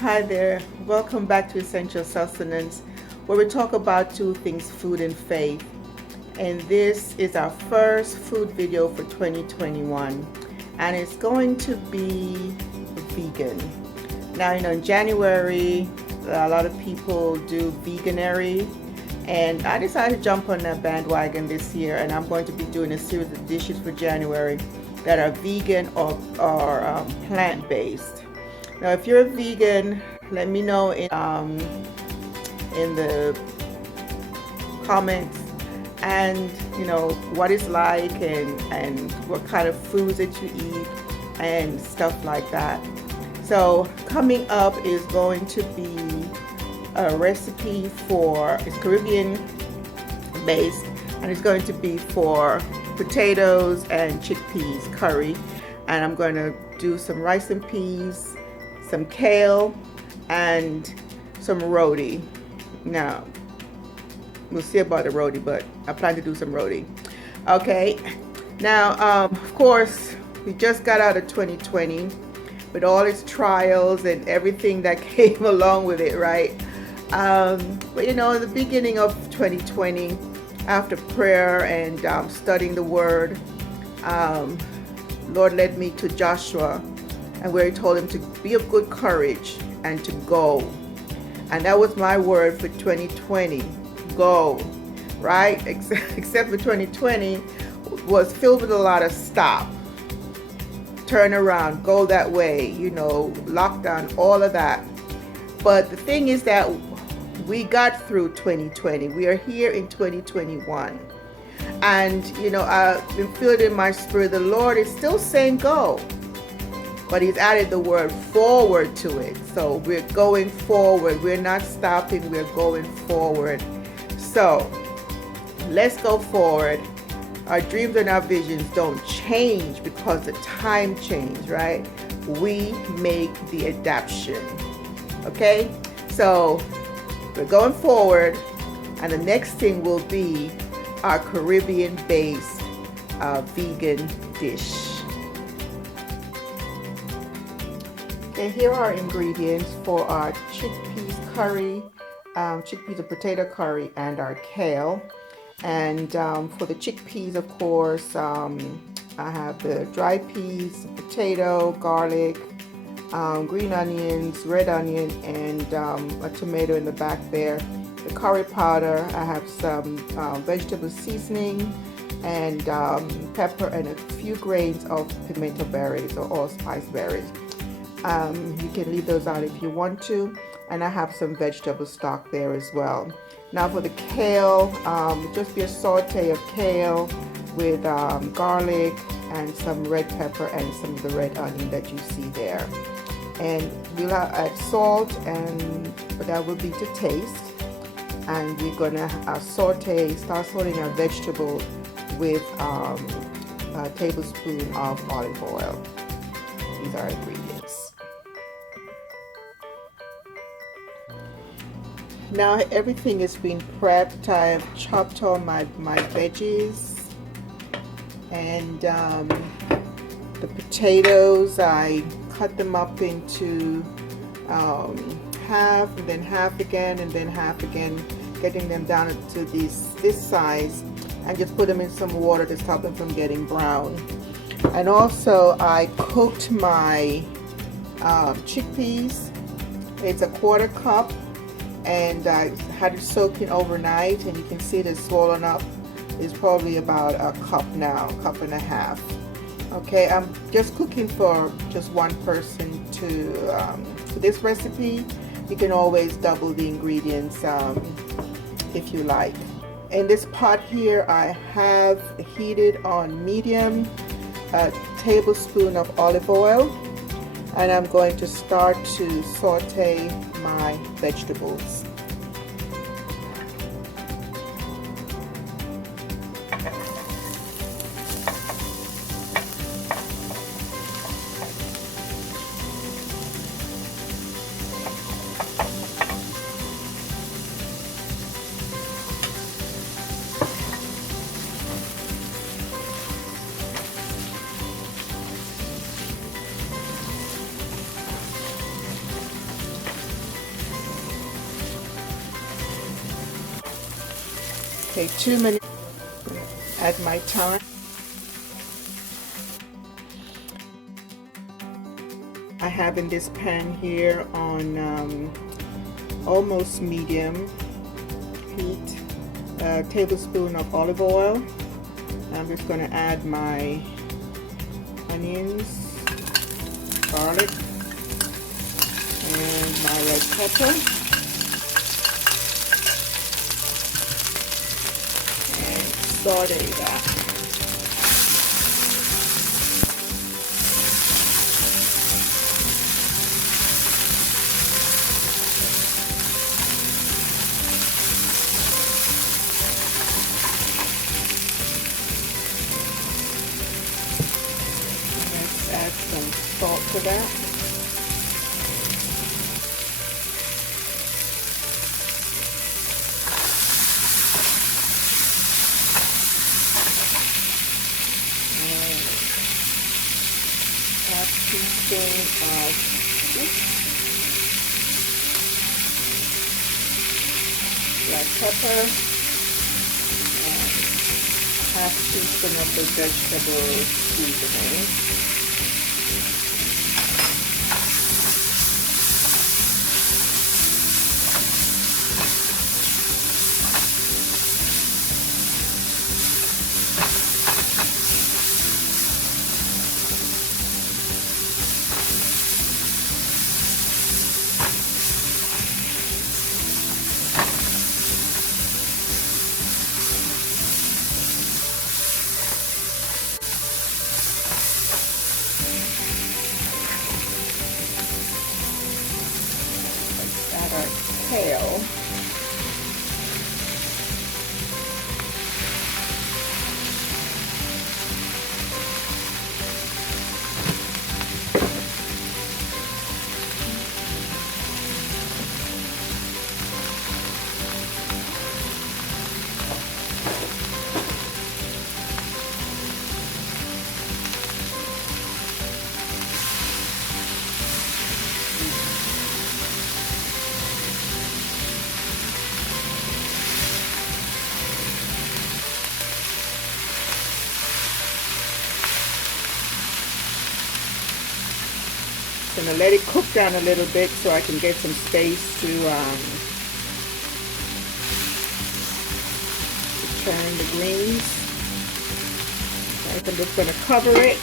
Hi there, welcome back to Essential Sustenance, where we talk about two things, food and faith. And this is our first food video for 2021, and it's going to be vegan. Now, in January, a lot of people do Veganuary, and I decided to jump on that bandwagon this year, and I'm going to be doing a series of dishes for January that are vegan or plant-based. Now, if you're a vegan, let me know in the comments, and what it's like, and what kind of foods that you eat and stuff like that. So coming up is going to be a recipe it's Caribbean based, and it's going to be for potatoes and chickpeas curry, and I'm going to do some rice and peas, some kale, and some roti. Now, we'll see about the roti, but I plan to do some roti. Okay, now, of course, we just got out of 2020 with all its trials and everything that came along with it, right? But in the beginning of 2020, after prayer and studying the Word, Lord led me to Joshua, and where he told him to be of good courage and to go. And that was my word for 2020, go, right? Except for 2020 was filled with a lot of stop, turn around, go that way, lockdown, all of that. But the thing is that we got through 2020. We are here in 2021. And, I've been feeling in my spirit, the Lord is still saying go, but he's added the word forward to it. So we're going forward. We're not stopping. We're going forward. So let's go forward. Our dreams and our visions don't change because the time changed, right? We make the adaptation. Okay? So we're going forward, and the next thing will be our Caribbean-based vegan dish. Okay, here are ingredients for our chickpeas curry, chickpeas and potato curry, and our kale. And for the chickpeas, of course, I have the dry peas, potato, garlic, green onions, red onion, and a tomato in the back there. The curry powder, I have some vegetable seasoning, and pepper, and a few grains of pimento berries or allspice berries. You can leave those out if you want to, and I have some vegetable stock there as well. Now for the kale, just be a saute of kale with garlic and some red pepper and some of the red onion that you see there. And we'll add salt, but that will be to taste. And we're gonna start sauteing our vegetable with a tablespoon of olive oil. These are ingredients. Now everything is being prepped. I've chopped all my veggies, and the potatoes, I cut them up into half, and then half again, and then half again, getting them down to this size, and just put them in some water to stop them from getting brown. And also I cooked my chickpeas. It's a 1/4 cup, and I had it soaking overnight, and you can see it is swollen up. It's probably about a cup now, a cup and a half. Okay, I'm just cooking for just one person for this recipe. You can always double the ingredients if you like. In this pot here, I have heated on medium, a tablespoon of olive oil, and I'm going to start to saute my vegetables. Okay, 2 minutes. Add my thyme. I have in this pan here on almost medium heat, a tablespoon of olive oil. I'm just going to add my onions, garlic, and my red pepper, and saute that. Let's add some salt to that. Half teaspoon of black pepper, and half teaspoon of the vegetable seasoning. Add our kale. Gonna let it cook down a little bit so I can get some space to turn the greens. Right, I'm just gonna cover it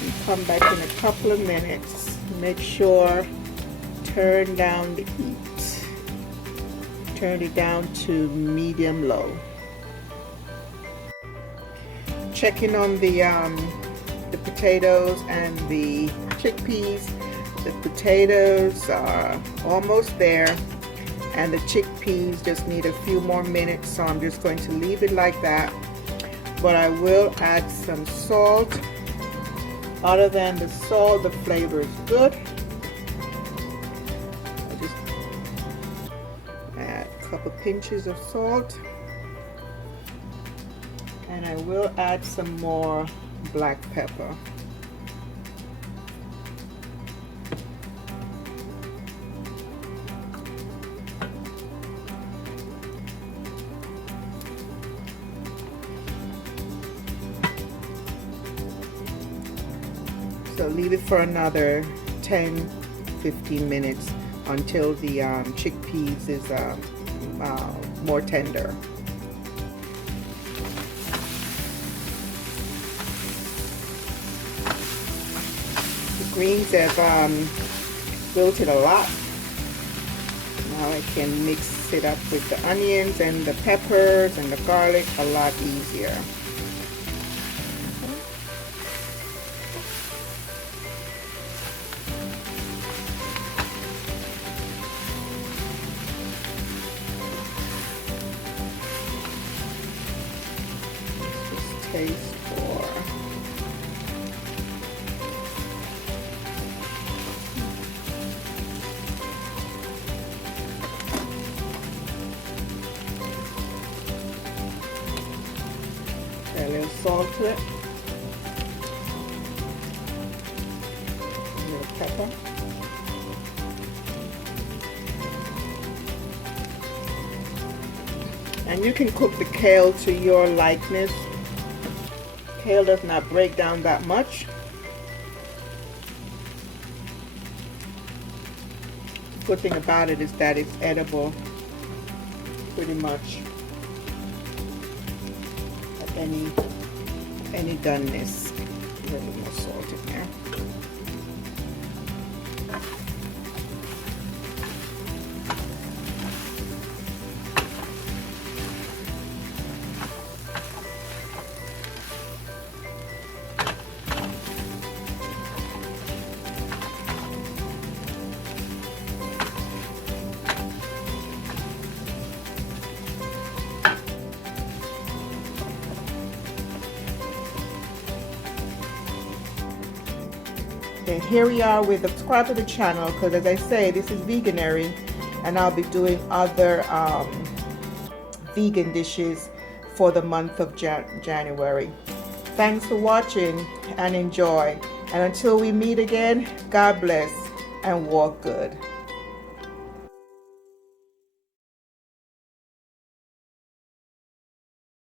and come back in a couple of minutes. Make sure, turn down the heat. Turn it down to medium low. Checking on the potatoes and the chickpeas. The potatoes are almost there, and the chickpeas just need a few more minutes, so I'm just going to leave it like that. But I will add some salt. Other than the salt, the flavor is good. I just add a couple pinches of salt, and I will add some more black pepper. So leave it for another 10-15 minutes until the chickpeas is more tender. The greens have wilted a lot. Now I can mix it up with the onions and the peppers and the garlic a lot easier. Taste for a little salt to it, a little pepper, And you can cook the kale to your likeness. Kale does not break down that much. The good thing about it is that it's edible pretty much at any doneness. A little more salt in there. Okay, here we are with subscribe to the channel, because as I say, this is Veganuary, and I'll be doing other vegan dishes for the month of January. Thanks for watching and enjoy. And until we meet again, God bless and walk good.